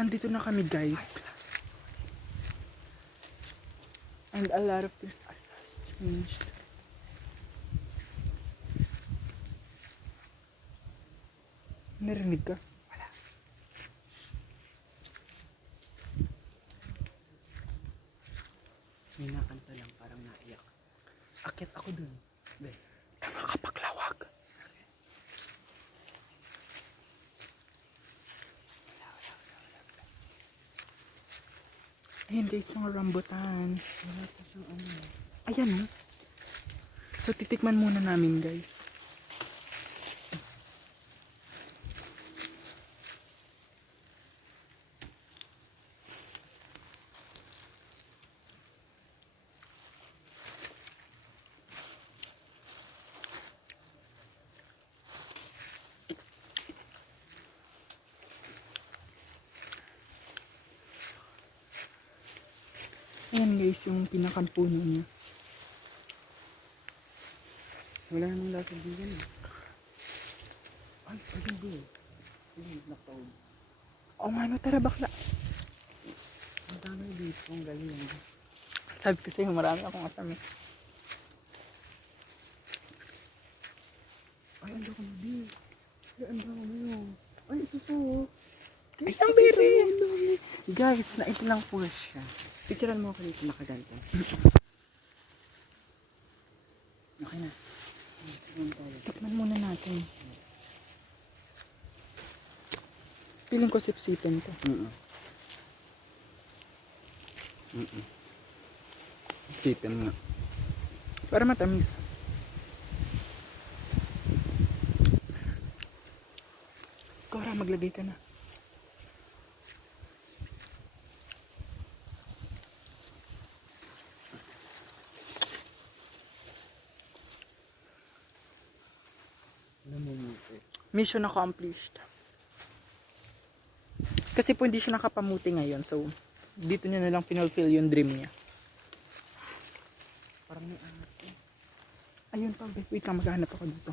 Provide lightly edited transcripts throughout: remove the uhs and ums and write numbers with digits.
Andito na kami guys. And a lot of things are changed. Narinig ka? Wala. May nakanta lang, parang naiyak. Akit ako dun. Be. Nakakapaglawag. Ayan guys, mga rambutan. Wala pa siyang ano. Ayan oh. So titikman muna namin guys. Ayan guys, yung pinakang puno niya. Wala namang lasa din yan. Ay, hindi. Hindi, naktaon. Oh mano, tara bakla. Ang dami dito, ang galing. Sabi ko sa'yo, marami akong asami. Ay, ang dami di. Ay, ang dami yun. Ay, ito po. Ay, ang bere! Guys, ito lang po siya. Picturean mo ako dito nakaganto. Okay na. Tikman muna natin. Yes. Piling ko sip-sipin to. Sipin mo. Para matamis. Kora, maglagay ka na. Mission accomplished. Kasi po hindi siya nakapamuti ngayon. So, dito niya na lang pinulfill yung dream niya. Parang may angat eh. Ayun pa, wait lang, maghahanap ako dito.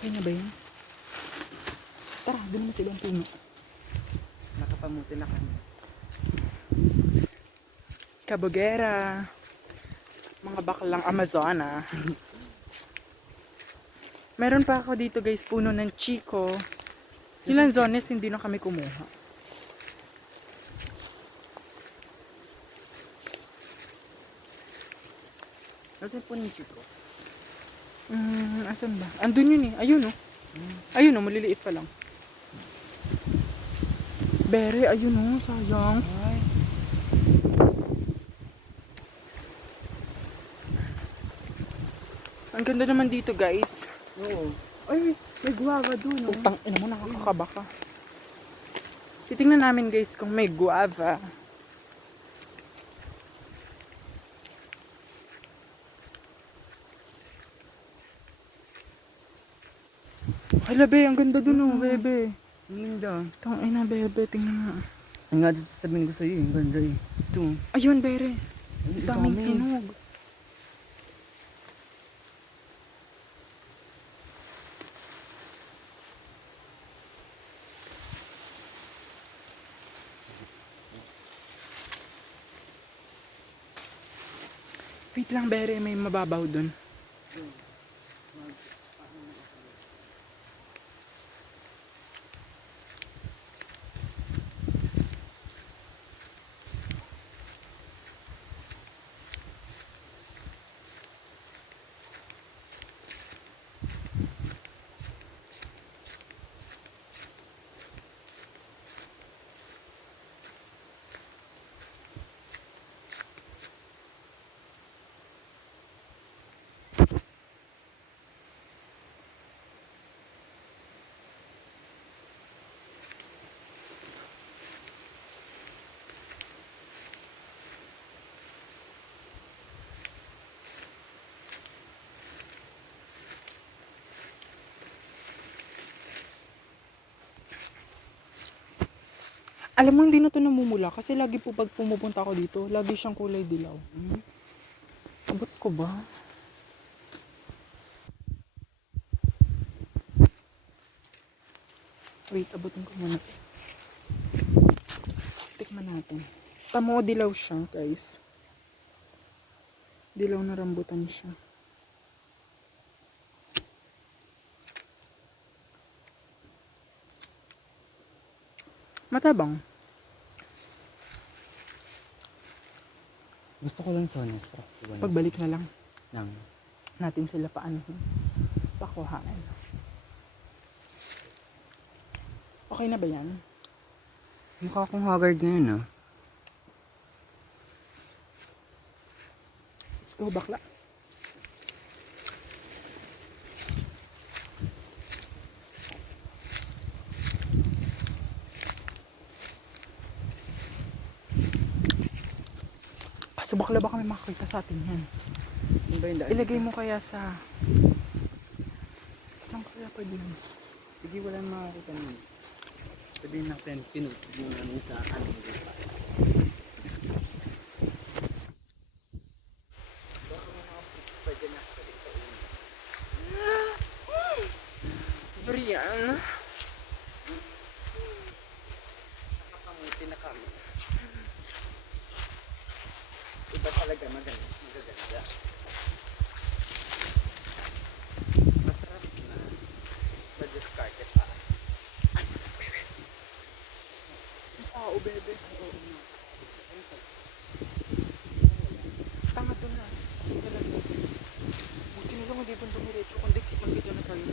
Okay na ba yun? Tara, doon na silang puno. Nakapamuti na kami. Kabugera. Mga baklang Amazona. Meron pa ako dito guys, puno ng Chico. Yung lanzones, hindi na kami kumuha. Nasaan po yung chico? Asan ba? Andun yun eh. Ayun oh. Ayun oh, maliliit pa lang. Bere, ayun oh, sayang. Ay. Ang ganda naman dito guys. Oo. Ay, may guava doon. Oh. Utang ina mo, nakakakaba ka. Titingnan namin guys kung may guava. Hala be, ang ganda dun oh, bebe. Ang linda. Tang ina bebe, tingnan nga. Ang nga dito sabihin ko sa'yo, yung ganda eh. Ito. Ayun bere. Ang Daming dami. tinog. Wait lang bere, may mababaw dun. Alam mo, hindi na to namumula kasi lagi po pag pumupunta ako dito, lagi siyang kulay dilaw. Abot ko ba? Wait, abutin ko muna. Tikman natin. Tamo, dilaw siya, guys. Dilaw na rambutan siya. Matabang. Gusto ko lang Sonia Rock. Pagbalik na lang Nang. natin sila paano pakuhaan. Okay na ba yan? Mukha akong haggard ngayon ah. Let's go, bakla. Kaso bakla baka may makakita sa atin yan. Ano ba yung daan? Ilagay mo kaya sa... Saan kaya pwede yun? Sige, wala makakita naman. Sabihin natin, pinutid mo namin sa ano. Durian. Nakapamuti na kami. Iba talaga magaganda. Masarap na. Ma-discarded pa. Oo, bebe. Tanga doon na. Buti na lang hindi doon dumiretso. Kundi mag-video na tayo.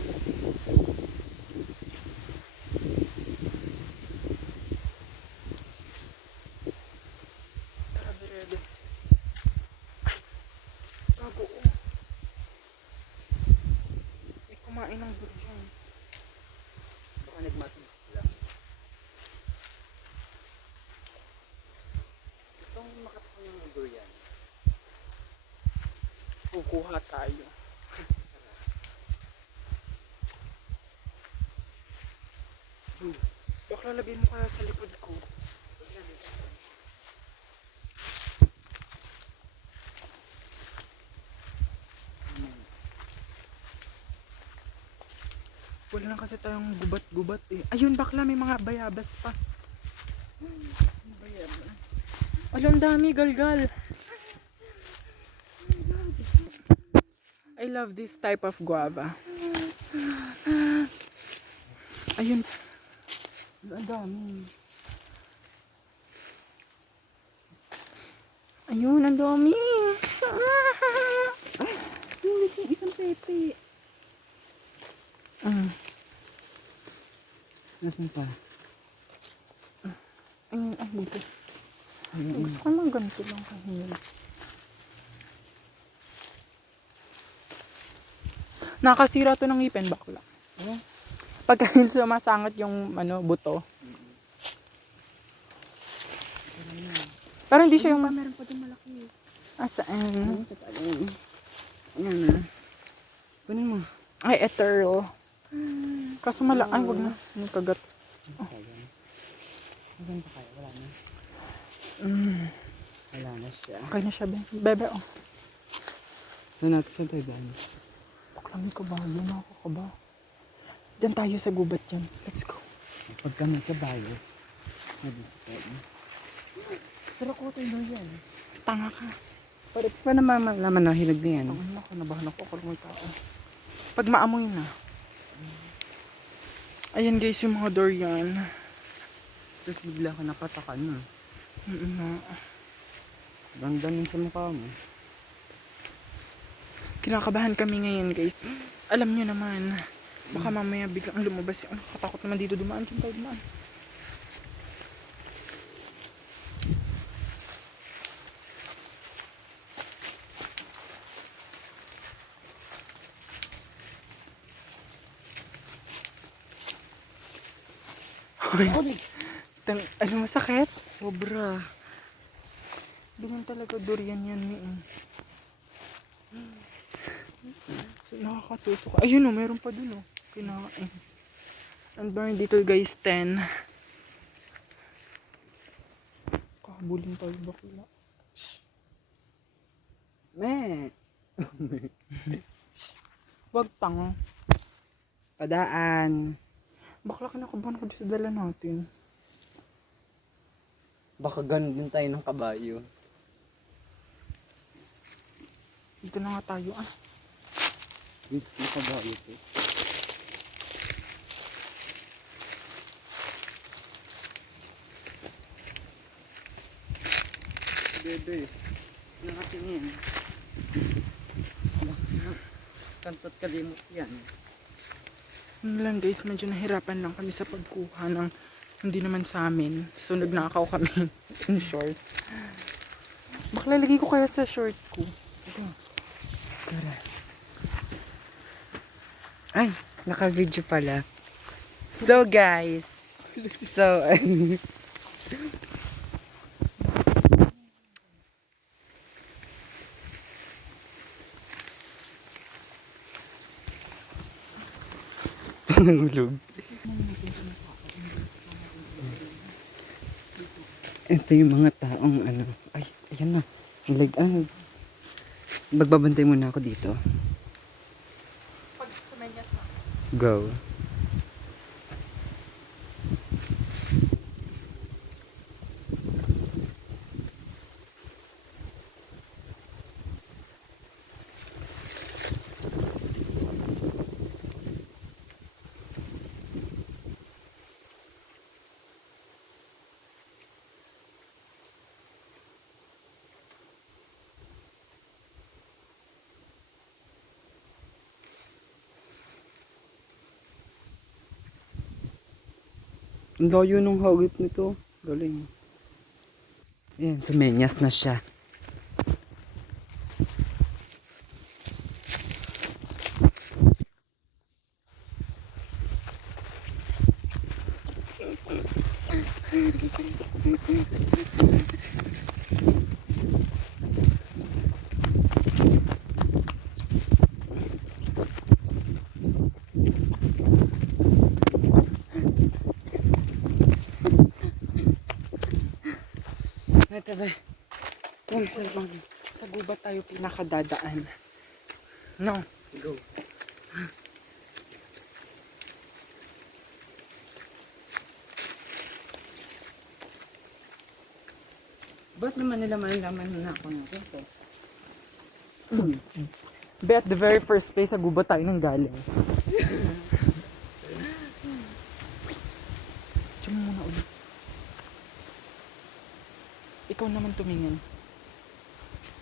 Tara, bebe. Ay! Gago ko. May kumain ng durian. Baka nagmatulis sila. Itong makatakon yung durian. Kukuha tayo. Bakla labihin mo kaya sa likod ko. Wala na kasi tayong gubat-gubat eh. Ayun, bakla, may mga bayabas pa. Bayabas. Ala, ang dami, galgal. I love this type of guava. Ayun. Ang dami. Ayun, ang dami. Yung isang pepe. Nasaan pa? Ayun, ay, dito. Ayun. Gusto ko naman ganito lang kahingin. Nakasira to ng ngipin, bakla. Oh. Pagka sumasangat yung buto. Pero hindi siya yung... Meron pa din malaki. Saan? Ayan na. Kunin mo. Ay, etero. Kaso ay, wag na. May kagat. Ayan. Saan pa kaya? Wala na. Wala na siya. Okay na siya, bebe. Oh. Saan tayo daan? Baklang ka ba? Yun ako ka ba? Diyan tayo sa gubat yan. Let's go. Pagka may kabayo, mabisipan. Pero ko tayo doon yan. Tanga ka. Parang pa naman na hilag na yan. Ang ako, nabahan ako. Kalong may tao. Pag maamoy na. Ayan guys, yung mga durian. Tapos bigla ka napatakan na. Na. Ganda nun sa mukha mo. Kinakabahan kami ngayon guys. Alam nyo naman. Baka mamaya biglang lumabas yung katakot naman dito dumaan. Diyan tayo dumaan. Ano, masakit? Sobra. Ganyan talaga durian yan. Nakakatusok. Ayun o, meron pa dun o. Kinain. And meron dito guys, 10. Kahabulin tayo bakla. Me. Wag tanga. Padaan. Bakla kinakabahan ko dito sa dala natin. Baka ganun din tayo ng kabayo. Dito na nga tayo ah. Gusto ng kabayo to. Bebe. Nakatingin. Kantot kalimot yan. Yun lang guys, medyo nahirapan lang kami sa pagkuha ng hindi naman sa amin. So nagnakaw kami in short. Bakla lagay ko kaya sa short ko. Tara. Ay, naka-video pala. So guys. So, nahulog. Ito yung mga taong ano. Ay, ayan na. Magbabantay muna ako dito. Pag sumenyas na. Go. Ang layo ng hagip nito. Galing. Ayan, sumenyas na siya. Ito ba? Sa gubat tayo pinakadadaan. No. Go. Ba't naman nila malalaman na ako ng ito? Be at the very first place, sa gubat tayo nang galing. Diyan mo muna ulit. Ikaw naman tumingin.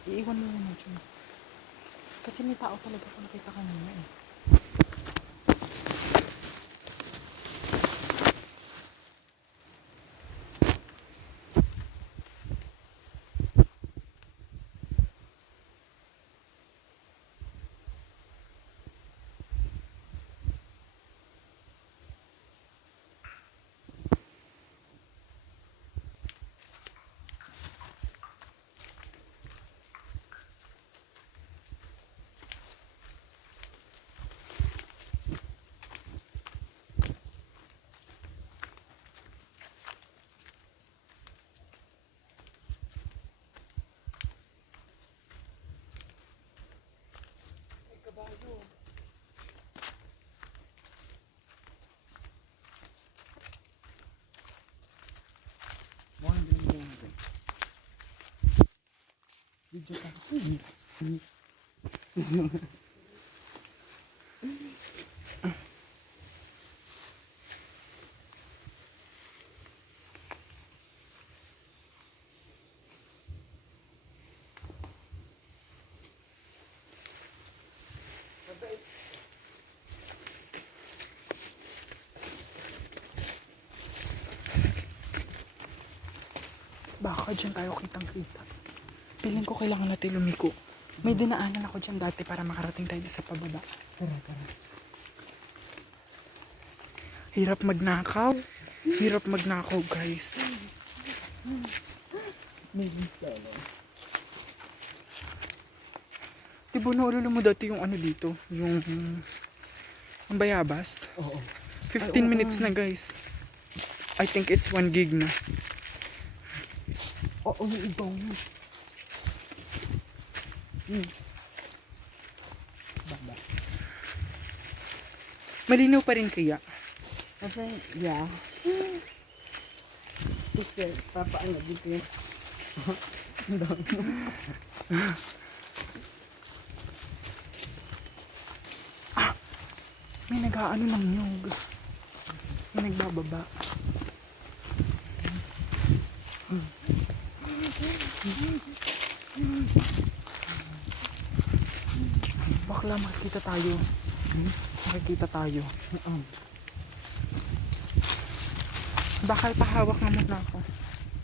Iiwan mo muna dyan. Kasi may tao talaga kung nakita kanina eh. Video ka kasi. Baka dyan tayo kitang-kita. Piling ko kailangan natin lumiko. May dinaanan ako dyan dati para makarating tayo sa pababa. Tara, tara. Hirap magnakaw. Hirap magnakaw, guys. May visa na. Diba naulala mo dati yung ano dito? Yung... Ang bayabas? Oo. 15 minutes na, guys. I think it's 1 gig na. Oo, may ibang. Baba. Malinaw pa rin kaya? Kasi, yeah. Kasi, papaano dito yun. May nag-aano ng nyug. May nagbababa. Bakla, makikita tayo. Makikita tayo. Bakal pahawak nga muna ako.